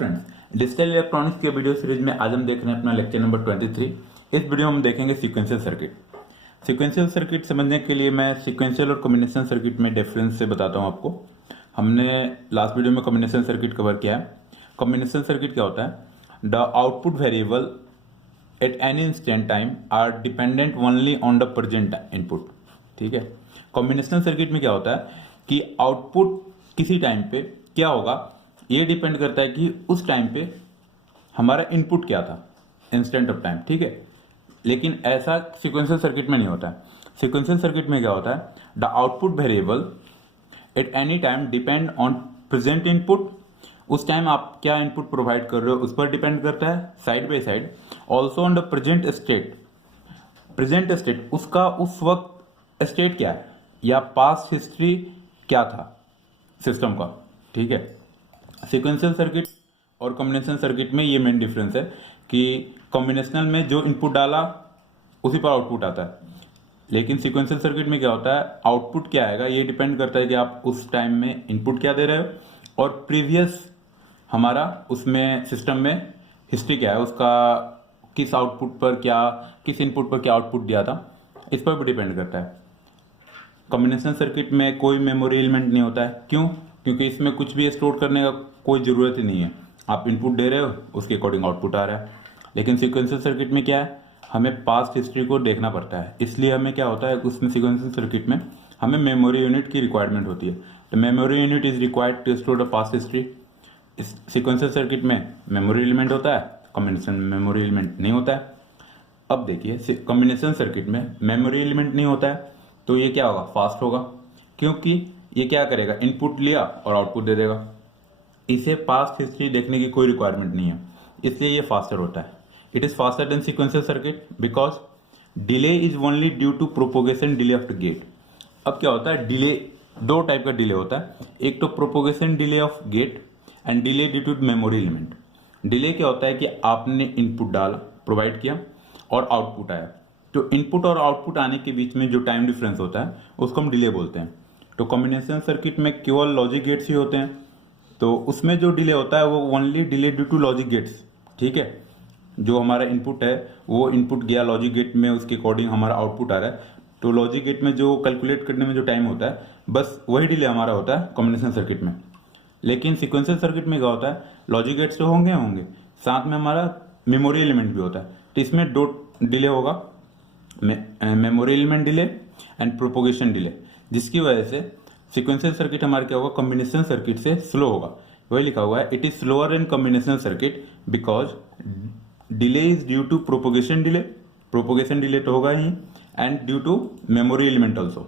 Friends, digital electronics के video series में आज हम देख रहे हैं अपना लेक्चर नंबर 23। इस वीडियो में हम देखेंगे सीक्वेंशियल सर्किट। सीक्वेंशियल सर्किट समझने के लिए मैं सीक्वेंशियल और कॉम्बिनेशन सर्किट में डिफरेंस से बताता हूं आपको। हमने लास्ट वीडियो में कॉम्बिनेशन सर्किट कवर किया है। कॉम्बिनेशन सर्किट क्या होता है? The output variable at any instant time are dependent only on the present input. ठीक है, कॉम्बिनेशन सर्किट में क्या होता है कि आउटपुट किसी टाइम पे क्या होगा ये डिपेंड करता है कि उस टाइम पे हमारा इनपुट क्या था, इंस्टेंट ऑफ टाइम। ठीक है, लेकिन ऐसा सीक्वेंशियल सर्किट में नहीं होता है। सीक्वेंशियल सर्किट में क्या होता है? The output variable at any time depend on present input. उस टाइम आप क्या इनपुट प्रोवाइड कर रहे हो उस पर डिपेंड करता है, side by side. Also on the present state. Present state उसका उस वक्त स्टेट क्या है या पास्ट हिस्ट्री क्या था सिस्टम का। ठीक है, सीक्वेंशियल सर्किट और कॉम्बिनेशन सर्किट में ये मेन डिफरेंस है कि कॉम्बिनेशनल में जो इनपुट डाला उसी पर आउटपुट आता है, लेकिन सीक्वेंशियल सर्किट में क्या होता है, आउटपुट क्या आएगा ये डिपेंड करता है कि आप उस टाइम में इनपुट क्या दे रहे हो और प्रीवियस हमारा उसमें सिस्टम में हिस्ट्री क्या है, उसका किस आउटपुट पर क्या, किस इनपुट पर क्या आउटपुट दिया था, इस पर भी डिपेंड करता है। कॉम्बिनेशन सर्किट में कोई मेमोरी एलिमेंट नहीं होता है। क्यों? क्योंकि इसमें कुछ भी स्टोर करने का कोई ज़रूरत ही नहीं है। आप इनपुट दे रहे हो, उसके अकॉर्डिंग आउटपुट आ रहा है। लेकिन सीक्वेंशियल सर्किट में क्या है, हमें पास्ट हिस्ट्री को देखना पड़ता है। इसलिए हमें क्या होता है, उसमें सीक्वेंशियल सर्किट में हमें मेमोरी यूनिट की रिक्वायरमेंट होती है। तो memory unit is required to store the past history. इस सीक्वेंशियल सर्किट में मेमोरी एलिमेंट होता है, कॉम्बिनेशन में मेमोरी एलिमेंट नहीं होता है। अब देखिए, कॉम्बिनेशन सर्किट में मेमोरी एलिमेंट नहीं होता है तो ये क्या होगा, फास्ट होगा। क्योंकि ये क्या करेगा, इनपुट लिया और आउटपुट दे देगा। इसे पास्ट हिस्ट्री देखने की कोई रिक्वायरमेंट नहीं है, इसलिए ये फास्टर होता है। It is faster than sequential circuit because delay is only due to propagation delay of the gate. अब क्या होता है, डिले दो टाइप का डिले होता है, एक तो propagation delay of gate and delay due to memory element. Delay क्या होता है कि आपने इनपुट डाला, प्रोवाइड किया और आउटपुट आया, तो इनपुट और आउटपुट आने के बीच में जो टाइम डिफरेंस होता है उसको हम डिले बोलते हैं। तो कॉम्बिनेशन सर्किट में केवल लॉजिक गेट्स ही होते हैं, तो उसमें जो डिले होता है वो only delay due to logic gates. ठीक है, जो हमारा इनपुट है वो इनपुट गया लॉजिक गेट में, उसके अकॉर्डिंग हमारा आउटपुट आ रहा है। तो लॉजिक गेट में जो कैलकुलेट करने में जो टाइम होता है बस वही डिले हमारा होता है कॉम्बिनेशन सर्किट में। लेकिन सीक्वेंशियल सर्किट में क्या होता है, लॉजिक गेट्स तो होंगे साथ में हमारा मेमोरी एलिमेंट भी होता है। तो इसमें दो डिले होगा, memory element delay and propagation delay, जिसकी वजह से सीक्वेंशियल सर्किट हमारा क्या होगा, कॉम्बिनेशन सर्किट से स्लो होगा। वही लिखा हुआ है, it is slower in combination circuit because delay is due to propagation delay. Propagation delay तो होगा ही and due to memory element also.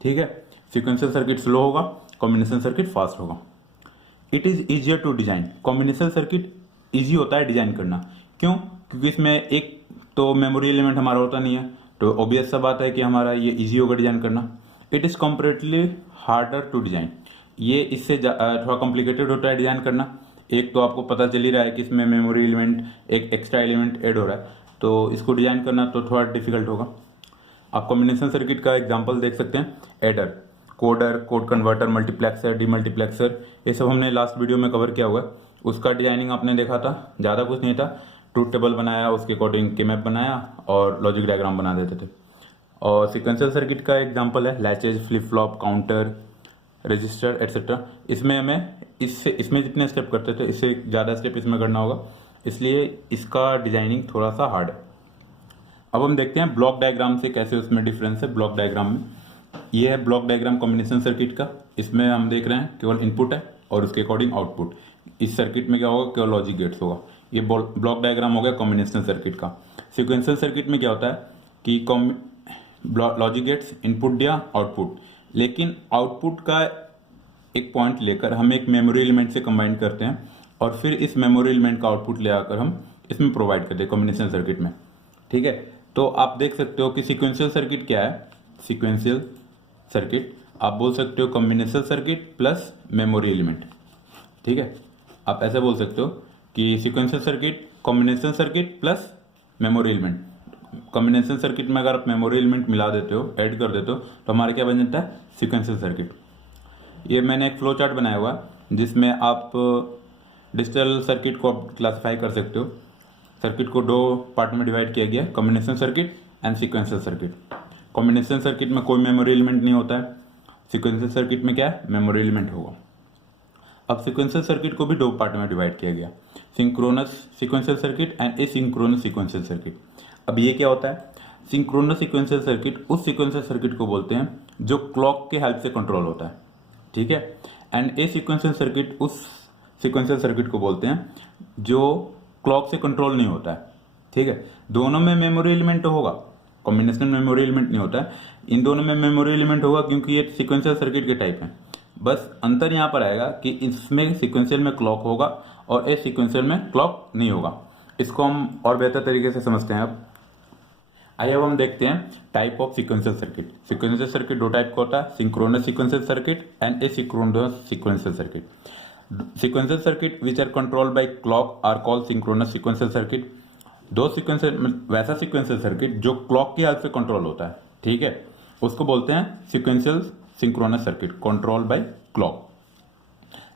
ठीक है, सीक्वेंशियल सर्किट स्लो होगा, कॉम्बिनेशन सर्किट फास्ट होगा। It is easier to design. Combination circuit easy होता है design करना। क्यों? क्योंकि इसमें एक तो मेमोरी एलिमेंट हमारा होता नहीं है, तो ऑब्वियस सा बात है कि हमारा ये इजी होगा डिजाइन करना। It is comparatively harder to design. ये इससे थोड़ा कॉम्प्लिकेटेड होता है डिजाइन करना। एक तो आपको पता चल ही रहा है कि इसमें मेमोरी एलिमेंट एक एक्स्ट्रा एलिमेंट ऐड हो रहा है, तो इसको डिजाइन करना तो थोड़ा डिफिकल्ट होगा। आप कॉम्बिनेशन सर्किट का एग्जाम्पल देख सकते हैं, adder, coder, code converter, multiplexer, demultiplexer, ये सब हमने लास्ट वीडियो में कवर किया हुआ है। उसका डिजाइनिंग आपने देखा था, ज़्यादा कुछ नहीं था, ट्रूथ टेबल बनाया, उसके अकॉर्डिंग के मैप बनाया और लॉजिक डायग्राम बना देते थे। और सीक्वेंशियल सर्किट का एग्जांपल है latches, flip flop, counter, register etcetera. इसमें हमें इसमें जितने स्टेप करते थे इससे ज़्यादा स्टेप इसमें करना होगा, इसलिए इसका डिजाइनिंग थोड़ा सा हार्ड है। अब हम देखते हैं ब्लॉक डायग्राम से कैसे उसमें डिफरेंस है। ब्लॉक डायग्राम में ये है ब्लॉक डायग्राम कॉम्बिनेशन सर्किट का। इसमें हम देख रहे हैं केवल इनपुट है और उसके अकॉर्डिंग आउटपुट। इस सर्किट में क्या होगा, केवल लॉजिक गेट्स होगा। ये ब्लॉक डायग्राम हो गया कॉम्बिनेशन सर्किट का। सीक्वेंशियल सर्किट में क्या होता है कि लॉजिक गेट्स, इनपुट दिया, आउटपुट, लेकिन आउटपुट का एक पॉइंट लेकर हम एक मेमोरी एलिमेंट से कंबाइन करते हैं और फिर इस मेमोरी एलिमेंट का आउटपुट ले आकर हम इसमें प्रोवाइड करते हैं कॉम्बिनेशन सर्किट में। ठीक है, तो आप देख सकते हो कि सीक्वेंशियल सर्किट क्या है। सीक्वेंशियल सर्किट आप बोल सकते हो combination circuit plus memory element. ठीक है, आप ऐसा बोल सकते हो कि sequential circuit combination circuit plus memory element. Combination circuit में अगर आप मेमोरी एलिमेंट मिला देते हो, ऐड कर देते हो, तो हमारा क्या बन जाता है, सीक्वेंशियल सर्किट। ये मैंने एक फ्लो चार्ट बनाया हुआ है जिसमें आप डिजिटल सर्किट को आप क्लासिफाई कर सकते हो। सर्किट को दो पार्ट में डिवाइड किया गया है, combination circuit and sequential circuit. Combination circuit में कोई मेमोरी एलिमेंट नहीं होता है, सीक्वेंशियल सर्किट में क्या है, मेमोरी एलिमेंट होगा। अब सीक्वेंशियल सर्किट को भी दो पार्ट में डिवाइड किया गया, synchronous sequential circuit and asynchronous sequential circuit. अब ये क्या होता है, सिंक्रोनस सीक्वेंशियल सर्किट उस सीक्वेंशियल सर्किट को बोलते हैं जो क्लॉक के हेल्प से कंट्रोल होता है, ठीक है। एंड एसिक्वेंशियल सर्किट उस सीक्वेंशियल सर्किट को बोलते हैं जो क्लॉक से कंट्रोल नहीं होता है, ठीक है। दोनों में मेमोरी एलिमेंट होगा, कॉम्बिनेशन मेमोरी एलिमेंट नहीं होता है। इन दोनों में मेमोरी एलिमेंट होगा क्योंकि ये सीक्वेंशियल सर्किट के टाइप हैं। बस अंतर यहाँ पर आएगा कि इसमें सीक्वेंशियल में क्लॉक होगा और ए सीक्वेंशियल में क्लॉक नहीं होगा। इसको हम और बेहतर तरीके से समझते हैं। अब आइए अब हम देखते हैं type of sequential circuit. Sequential circuit दो टाइप का होता है, synchronous sequential circuit and asynchronous sequential circuit. Sequential circuit which are controlled by clock are called synchronous sequential circuit. दो सीक्वेंशियल वैसा सीक्वेंशियल सर्किट जो क्लॉक की हेल्प से control होता है, ठीक है, उसको बोलते हैं sequential synchronous circuit controlled by clock.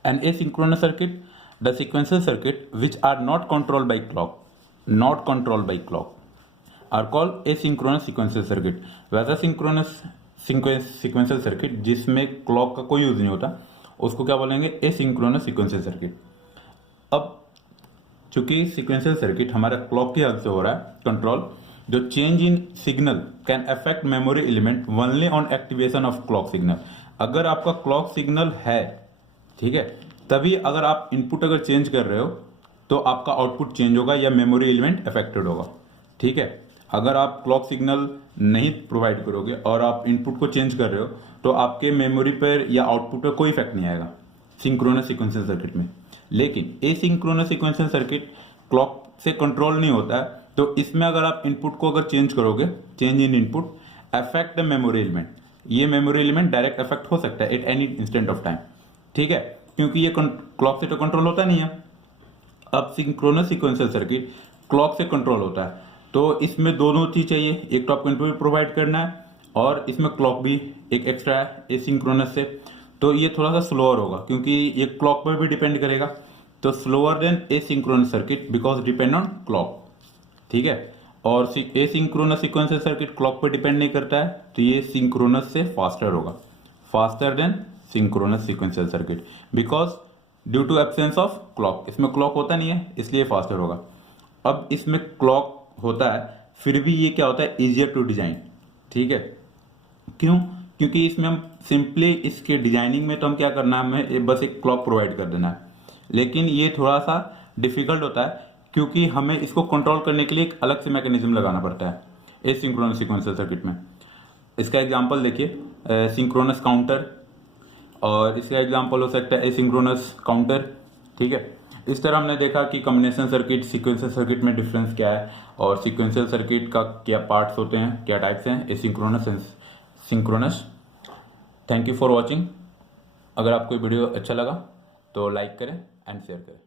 And asynchronous circuit the sequential circuit which are not controlled by clock are called asynchronous sequential circuit. वैसा सिंक्रोनस सीक्वेंशियल सर्किट जिसमें क्लॉक का कोई यूज नहीं होता उसको क्या बोलेंगे, एसिंक्रोनस सीक्वेंशियल सर्किट। अब चूंकि सीक्वेंशियल सर्किट हमारा क्लॉक की हेल्प से हो रहा है कंट्रोल, जो change in signal can affect memory element only on activation of clock signal. अगर आपका क्लॉक सिग्नल है, ठीक है, तभी अगर आप इनपुट अगर चेंज कर रहे हो तो आपका आउटपुट चेंज होगा या मेमोरी एलिमेंट अफेक्टेड होगा, ठीक है। अगर आप क्लॉक सिग्नल नहीं प्रोवाइड करोगे और आप इनपुट को चेंज कर रहे हो तो आपके मेमोरी पर या आउटपुट पर कोई इफेक्ट नहीं आएगा सिंक्रोनस सीक्वेंशियल सर्किट में। लेकिन एसिंक्रोनस सीक्वेंशियल सर्किट क्लॉक से कंट्रोल नहीं होता है, तो इसमें अगर आप इनपुट को अगर चेंज करोगे, change in input affect the memory element, ये मेमोरी एलिमेंट डायरेक्ट अफेक्ट हो सकता है eight any instant of time, ठीक है, क्योंकि ये क्लॉक से तो कंट्रोल होता नहीं है। अब सिंक्रोनस सीक्वेंशियल सर्किट क्लॉक से कंट्रोल होता है, तो इसमें दोनों चीज चाहिए, एक तो आपको इनपुट प्रोवाइड करना है और इसमें क्लॉक भी एक एक्स्ट्रा है एसिंक्रोनस से, तो ये थोड़ा सा स्लोअर होगा क्योंकि ये क्लॉक पर भी डिपेंड करेगा, तो slower than asynchronous circuit because depend on clock, ठीक है। और एसिंक्रोनस सीक्वेंशियल सर्किट क्लॉक पर डिपेंड नहीं करता है, तो ये सिंक्रोनस से फास्टर होगा, faster than synchronous sequential circuit because due to absence of clock. इसमें क्लॉक होता नहीं है इसलिए फास्टर होगा। अब इसमें क्लॉक होता है फिर भी ये क्या होता है, इजियर टू डिजाइन, ठीक है। क्यों, क्योंकि इसमें हम सिंपली इसके डिजाइनिंग में तो हम क्या करना है, हमें बस एक क्लॉक प्रोवाइड कर देना है, लेकिन ये थोड़ा सा डिफिकल्ट होता है क्योंकि हमें इसको कंट्रोल करने के लिए एक अलग से मैकेनिज्म लगाना पड़ता है एसिंक्रोनस सीक्वेंशियल सर्किट में। इसका एग्जांपल देखिए, सिंक्रोनस काउंटर, और इसका एग्जांपल हो सकता है एसिंक्रोनस काउंटर, ठीक है। इस तरह हमने देखा कि कॉम्बिनेशन सर्किट सीक्वेंशियल सर्किट में डिफरेंस क्या है और सीक्वेंशियल सर्किट का क्या पार्ट्स होते हैं, क्या टाइप्स हैं, asynchronous and synchronous. Thank you for watching. अगर आपको वीडियो अच्छा लगा तो लाइक करें एंड शेयर करें।